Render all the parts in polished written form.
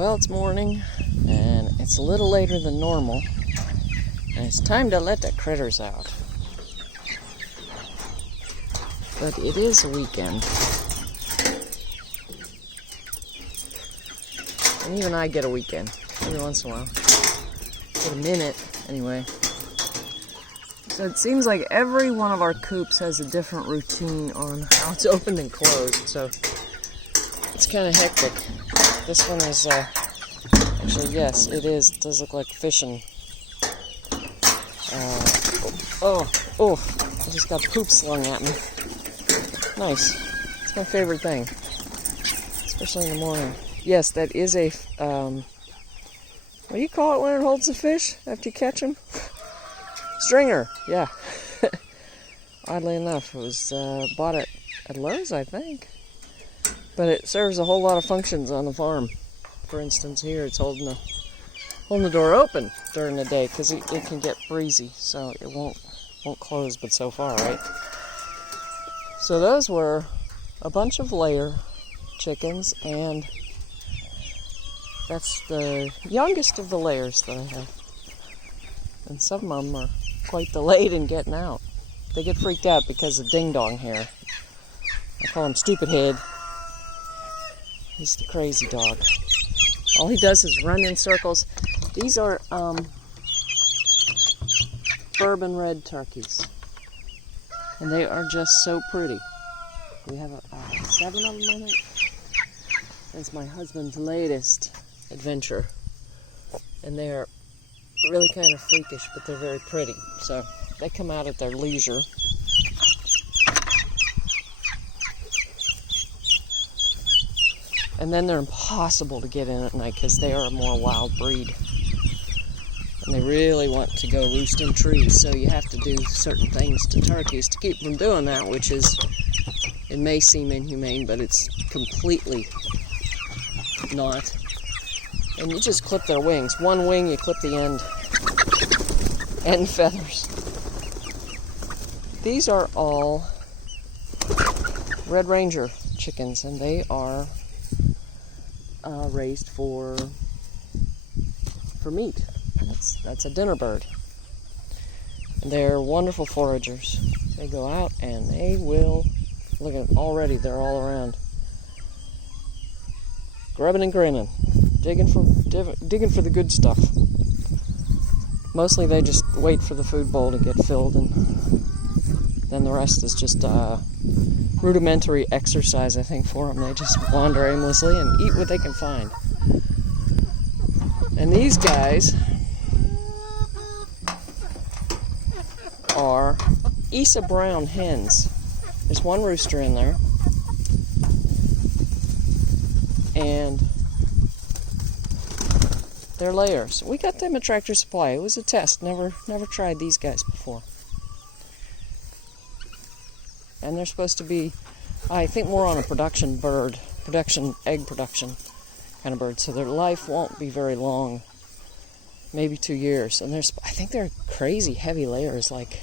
Well, it's morning, and it's a little later than normal, and it's time to let the critters out. But it is a weekend. And even I get a weekend, every once in a while. Get a minute, anyway. So it seems like every one of our coops has a different routine on how it's opened and closed, so it's kind of hectic. This one is, actually, yes, it is. It does look like fishing. I just got poop slung at me. Nice. It's my favorite thing, especially in the morning. Yes, that is a, what do you call it when it holds the fish after you catch them? Stringer, yeah. Oddly enough, it was bought at Lowe's, I think. But it serves a whole lot of functions on the farm. For instance, here it's holding the door open during the day because it can get breezy, so it won't close. But so far, right? So those were a bunch of layer chickens, and that's the youngest of the layers that I have. And some of them are quite delayed in getting out. They get freaked out because of Ding Dong here. I call him Stupid Head. He's the crazy dog. All he does is run in circles. These are bourbon red turkeys. And they are just so pretty. We have 7 of them, I think. It's my husband's latest adventure. And they are really kind of freakish, but they're very pretty. So they come out at their leisure. And then they're impossible to get in at night because they are a more wild breed. And they really want to go roost in trees, so you have to do certain things to turkeys to keep them doing that, which is, it may seem inhumane, but it's completely not. And you just clip their wings. One wing, you clip the end feathers. These are all Red Ranger chickens, and they are raised for meat. That's a dinner bird. And they're wonderful foragers. They go out and they will, look at them already, they're all around. Grubbing and grinning, digging for the good stuff. Mostly they just wait for the food bowl to get filled, and then the rest is just rudimentary exercise, I think, for them. They just wander aimlessly and eat what they can find. And these guys are Isa brown hens. There's one rooster in there. And they're layers. We got them at Tractor Supply. It was a test. Never tried these guys before. And they're supposed to be, I think, more on a production egg production kind of bird. So their life won't be very long, maybe 2 years. And I think they're crazy heavy layers, like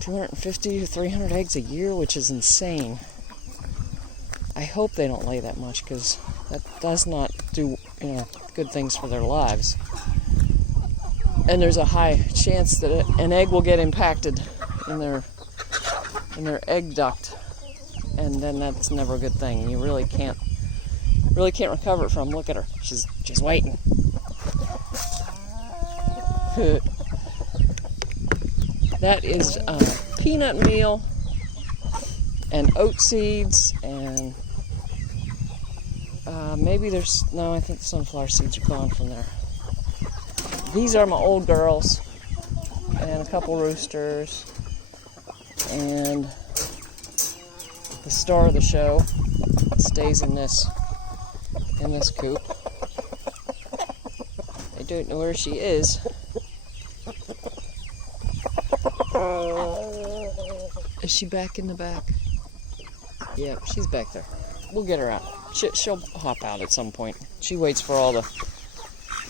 250 to 300 eggs a year, which is insane. I hope they don't lay that much, because that does not do, good things for their lives. And there's a high chance that an egg will get impacted in their egg duct, and then that's never a good thing. You really can't recover it from. Look at her, she's waiting. That is peanut meal and oat seeds, and maybe I think the sunflower seeds are gone from there. These are my old girls and a couple roosters, and the star of the show stays in this coop. I don't know where she is. Is she back in the back? Yep, she's back there. We'll get her out. She'll hop out at some point. She waits for all the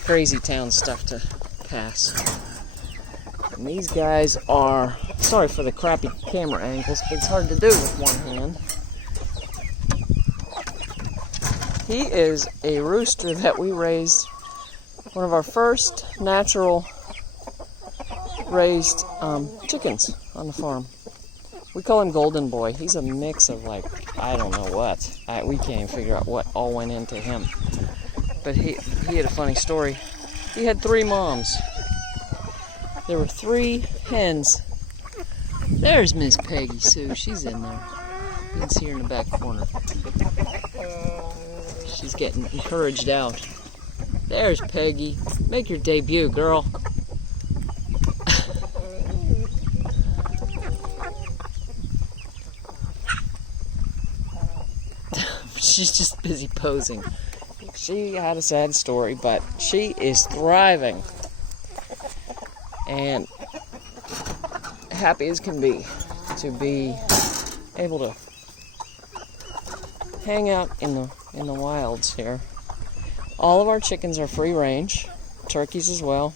crazy town stuff to pass. And these guys are, sorry for the crappy camera angles, but it's hard to do with one hand. He is a rooster that we raised, one of our first natural raised chickens on the farm. We call him Golden Boy. He's a mix of like, I don't know what. We can't even figure out what all went into him. But he had a funny story. He had 3 moms. There were 3 hens. There's Miss Peggy Sue. She's in there. You can see her in the back corner. She's getting encouraged out. There's Peggy. Make your debut, girl. She's just busy posing. She had a sad story, but she is thriving. And happy as can be to be able to hang out in the wilds here. All of our chickens are free range, turkeys as well.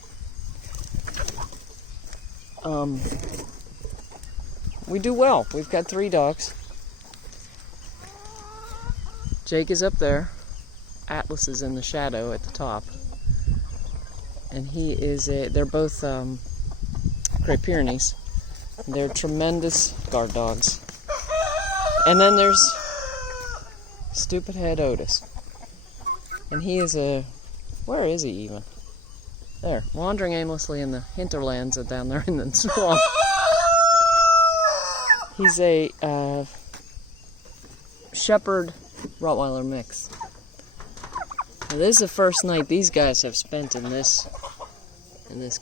We do well. We've got 3 dogs. Jake is up there. Atlas is in the shadow at the top. And they're both Great Pyrenees. They're tremendous guard dogs. And then there's Stupid Head Otis. And he is where is he even? There, wandering aimlessly in the hinterlands down there in the swamp. He's a shepherd Rottweiler mix. Now, this is the first night these guys have spent in this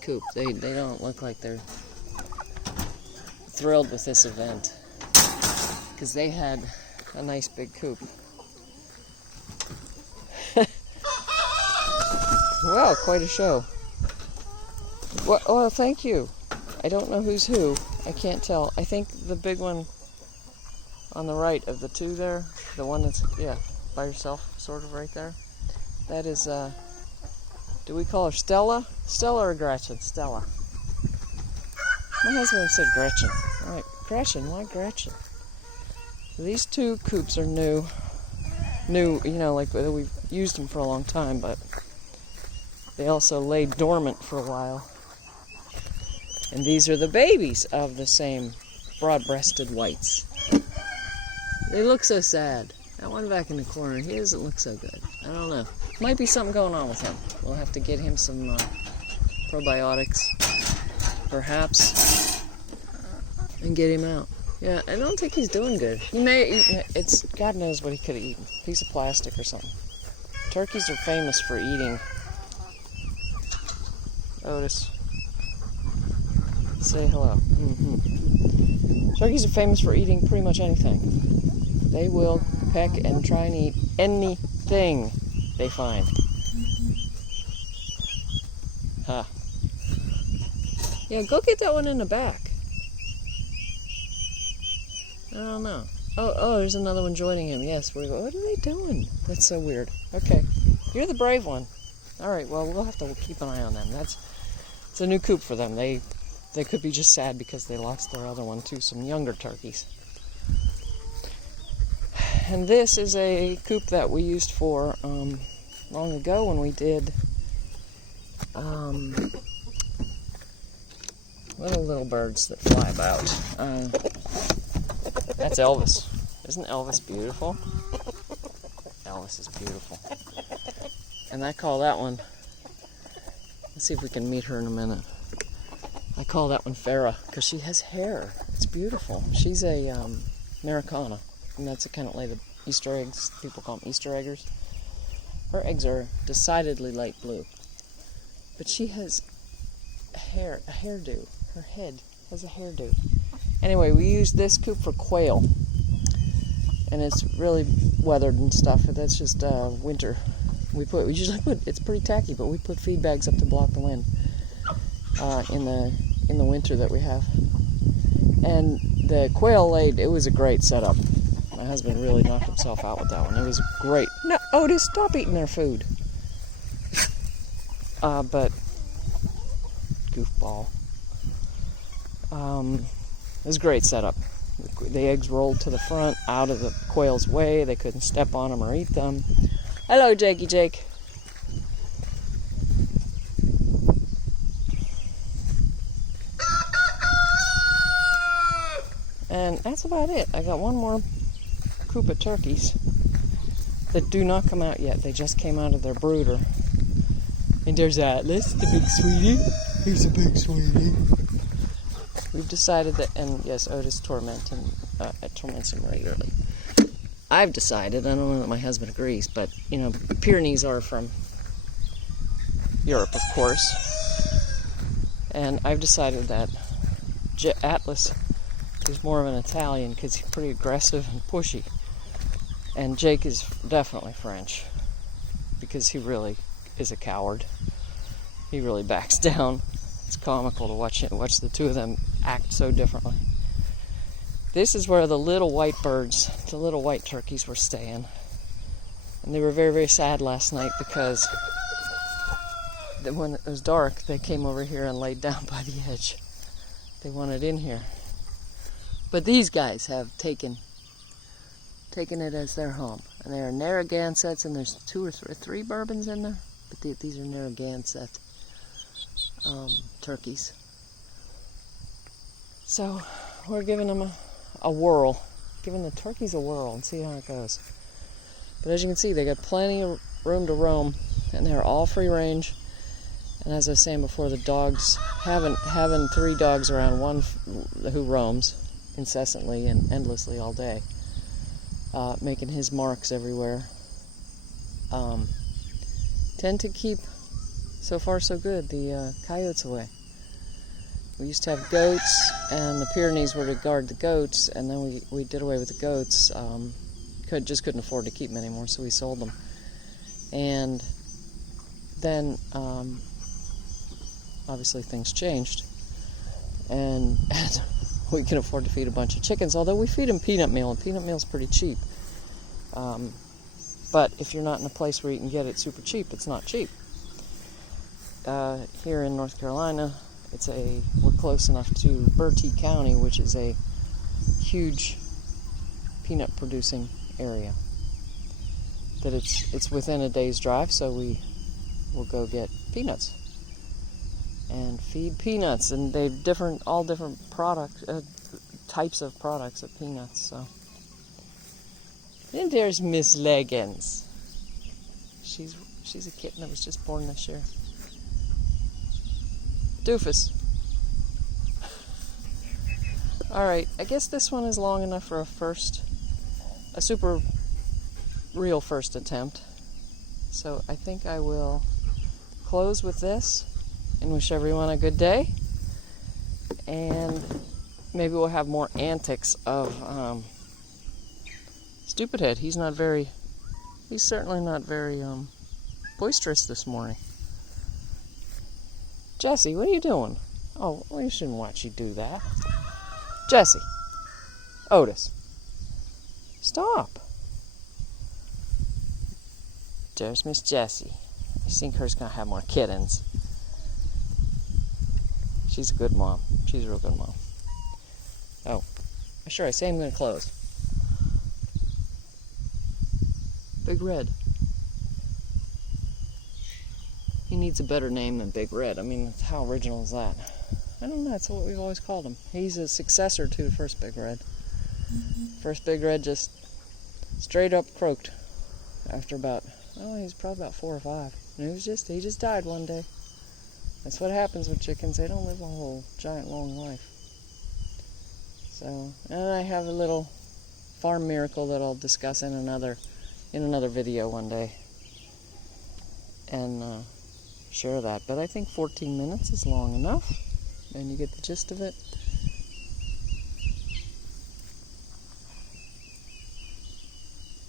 coop. They don't look like they're thrilled with this event because they had a nice big coop. Well, quite a show. Well, thank you. I don't know who's who. I can't tell. I think the big one on the right of the 2 there, the one that's, by herself, sort of right there, that is, do we call her Stella? Stella or Gretchen? Stella. My husband said Gretchen. All right, Gretchen, why Gretchen? These 2 coops are new, like we've used them for a long time, but they also lay dormant for a while. And these are the babies of the same broad-breasted whites. They look so sad. That one back in the corner, he doesn't look so good. I don't know. Might be something going on with him. We'll have to get him some probiotics, perhaps, and get him out. Yeah, I don't think he's doing good. He may have eaten, God knows what he could have eaten. A piece of plastic or something. Turkeys are famous for eating. Otis, say hello. Turkeys are famous for eating pretty much anything. They will peck and try and eat anything they find. Huh. Yeah, go get that one in the back. I don't know. Oh, there's another one joining him. Yes, what are they doing? That's so weird. Okay, you're the brave one. All right, well, we'll have to keep an eye on them. It's a new coop for them. They could be just sad because they lost their other one to some younger turkeys. And this is a coop that we used for long ago when we did little birds that fly about. That's Elvis. Isn't Elvis beautiful? Elvis is beautiful. And I call that one, let's see if we can meet her in a minute. I call that one Farah because she has hair. It's beautiful. She's a Americana, and that's the kind of lay the Easter eggs. People call them Easter eggers. Her eggs are decidedly light blue, but she has a hairdo. Her head has a hairdo. Anyway, we used this coop for quail, and it's really weathered and stuff. That's just winter. We usually put, it's pretty tacky, but we put feed bags up to block the wind in the winter that we have. And the quail laid, it was a great setup. My husband really knocked himself out with that one. It was great. No, Otis, stop eating their food. But goofball. It was a great setup. The eggs rolled to the front, out of the quail's way. They couldn't step on them or eat them. Hello, Jakey Jake. And that's about it. I got one more coop of turkeys that do not come out yet. They just came out of their brooder. And there's Atlas, the big sweetie. Here's a big sweetie. We've decided that, and yes, Otis torments him regularly. I've decided, I don't know that my husband agrees, but, you know, Pyrenees are from Europe, of course. And I've decided that Atlas is more of an Italian because he's pretty aggressive and pushy. And Jake is definitely French because he really is a coward. He really backs down. It's comical to watch the two of them act so differently. This is where the little white birds, the little white turkeys were staying. And they were very, very sad last night because when it was dark, they came over here and laid down by the edge. They wanted in here. But these guys have taken it as their home. And they are Narragansets, and there's 2 or 3 bourbons in there. But these are Narragansett turkeys. So we're giving them a whirl. Giving the turkeys a whirl and see how it goes. But as you can see, they got plenty of room to roam. And they're all free range. And as I was saying before, the dogs, having 3 dogs around, one who roams incessantly and endlessly all day, making his marks everywhere, tend to keep, so far so good, the coyotes away. We used to have goats, and the Pyrenees were to guard the goats, and then we did away with the goats. Just couldn't afford to keep them anymore, so we sold them. And then obviously things changed, and we can afford to feed a bunch of chickens, although we feed them peanut meal, and peanut meal is pretty cheap. But if you're not in a place where you can get it super cheap, it's not cheap. Here in North Carolina, we're close enough to Bertie County, which is a huge peanut producing area, that it's within a day's drive, so we will go get peanuts and feed peanuts, and they've all different types of products of peanuts. So then there's Miss Leggins. She's a kitten that was just born this year. Doofus. All right, I guess this one is long enough for a super real first attempt. So I think I will close with this and wish everyone a good day. And maybe we'll have more antics of Stupid Head. He's certainly not very boisterous this morning. Jesse, what are you doing? Oh, well, you shouldn't watch you do that. Jesse. Otis. Stop. There's Miss Jessie. I think her's going to have more kittens. She's a good mom. She's a real good mom. Oh, sure, I say I'm going to close. Big Red. He needs a better name than Big Red. I mean, how original is that? I don't know, that's what we've always called him. He's a successor to the first Big Red. First Big Red just straight up croaked after he's probably about 4 or 5. And he just died one day. That's what happens with chickens. They don't live a whole giant long life. So, and I have a little farm miracle that I'll discuss in another video one day. And share that. But I think 14 minutes is long enough. And you get the gist of it.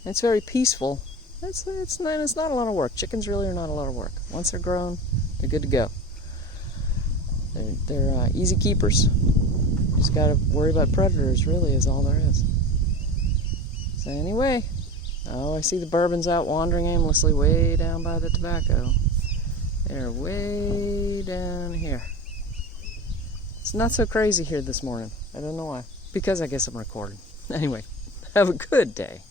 It's very peaceful. It's not a lot of work. Chickens really are not a lot of work. Once they're grown, they're good to go. They're easy keepers. Just got to worry about predators, really, is all there is. So anyway, I see the bourbons out wandering aimlessly way down by the tobacco. They're way down here. It's not so crazy here this morning. I don't know why. Because I guess I'm recording. Anyway, have a good day.